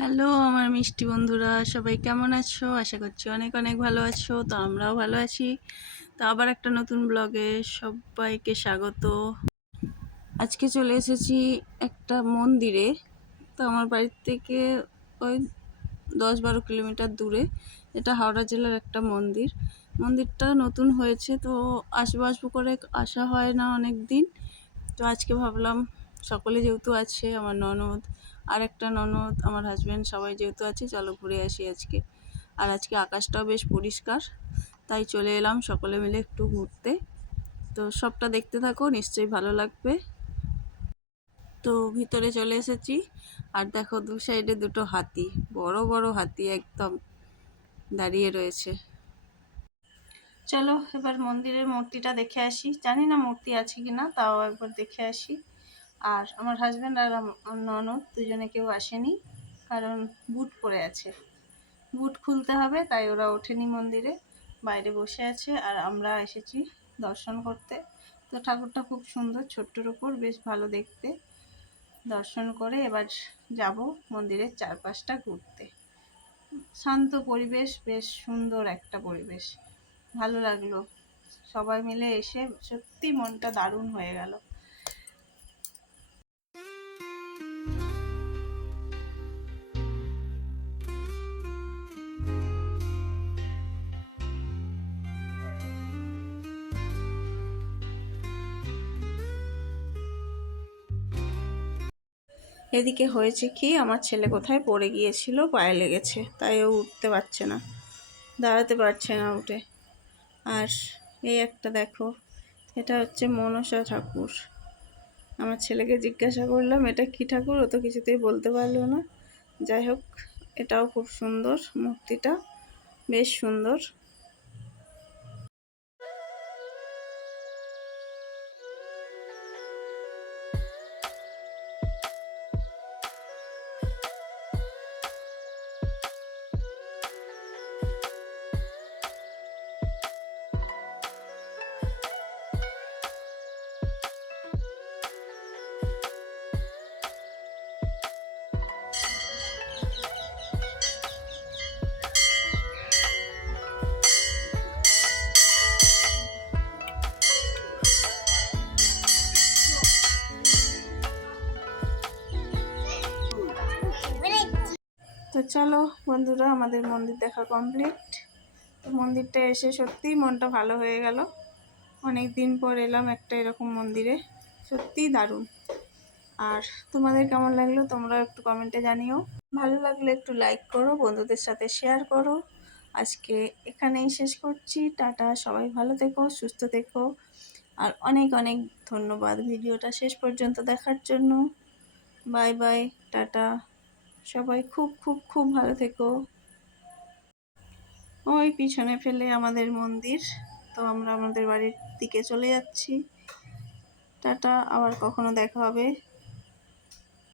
Hello আমার মিষ্টি বন্ধুরা, সবাই কেমন আছো? আশা করছি অনেক অনেক ভালো আছো। তো আমরাও ভালো আছি। তো আবার একটা নতুন ব্লগে সবাইকে স্বাগত। আজকে চলে এসেছি একটা মন্দিরে। তো আমার বাড়ির থেকে ওই 10-12 কিলোমিটার দূরে। এটা হাওড়া জেলার একটা মন্দির। মন্দিরটা নতুন হয়েছে, তো আসবো আসবো করে আসা হয় না অনেক দিন। তো আজকে ভাবলাম সকলে যেহেতু আছে, আমার ননদ, আর একটা ননদ, আমার হাজব্যান্ড, সবাই যেহেতু আছে, চলো ঘুরে আসি আজকে। আর আজকে আকাশটাও বেশ পরিষ্কার, তাই চলে এলাম সকলে মিলে একটু ঘুরতে। তো সবটা দেখতে থাকো, নিশ্চয়ই ভালো লাগবে। তো ভিতরে চলে এসেছি, আর দেখো দু সাইডে দুটো হাতি, বড় বড় হাতি একদম দাঁড়িয়ে রয়েছে। চলো এবার মন্দিরের মূর্তিটা দেখে আসি। জানি না মূর্তি আছে কিনা, তাও একবার দেখে আসি। আর আমার হাজব্যান্ড আর আমার ননদ দুজনে কেউ আসেনি, কারণ বুট পরে আছে। বুট খুলতে হবে, তাই ওরা ওঠেনি মন্দিরে, বাইরে বসে আছে। আর আমরা এসেছি দর্শন করতে। তো ঠাকুরটা খুব সুন্দর, ছোট্টর উপর বেশ ভালো দেখতে। দর্শন করে এবার যাব মন্দিরের চারপাশটা ঘুরতে। শান্ত পরিবেশ, বেশ সুন্দর একটা পরিবেশ, ভালো লাগলো। সবাই মিলে এসে সত্যি মনটা দারুণ হয়ে গেল। এদিকে হয়েছে কি, আমার ছেলে কোথায় পড়ে গিয়েছিল, পায়ে লেগেছে, তাই ও উঠতে পারছে না, দাঁড়াতে পারছে না উঠে। আর এই একটা দেখো, এটা হচ্ছে মনসা ঠাকুর। আমার ছেলেকে জিজ্ঞাসা করলাম এটা কি ঠাকুর, ও তো কিছুতেই বলতে পারলো না। যাই হোক, এটাও খুব সুন্দর, মূর্তিটা বেশ সুন্দর। তো চলো বন্ধুরা, আমাদের মন্দির দেখা কমপ্লিট। তো মন্দিরটা এসে সত্যিই মনটা ভালো হয়ে গেল। অনেক দিন পর এলাম একটা এরকম মন্দিরে, সত্যিই দারুণ। আর তোমাদের কেমন লাগলো তোমরা একটু কমেন্টে জানিও। ভালো লাগলে একটু লাইক করো, বন্ধুদের সাথে শেয়ার করো। আজকে এখানেই শেষ করছি। টাটা, সবাই ভালো থেকো, সুস্থ থেকো। আর অনেক অনেক ধন্যবাদ ভিডিওটা শেষ পর্যন্ত দেখার জন্য। Bye bye, tata. সবাই খুব খুব খুব ভালো থেকো। ওই পিছনে ফেলে আমাদের মন্দির। তো আমরা আমাদের বাড়ির দিকে চলে যাচ্ছি। টাটা, আবার কখনো দেখা হবে।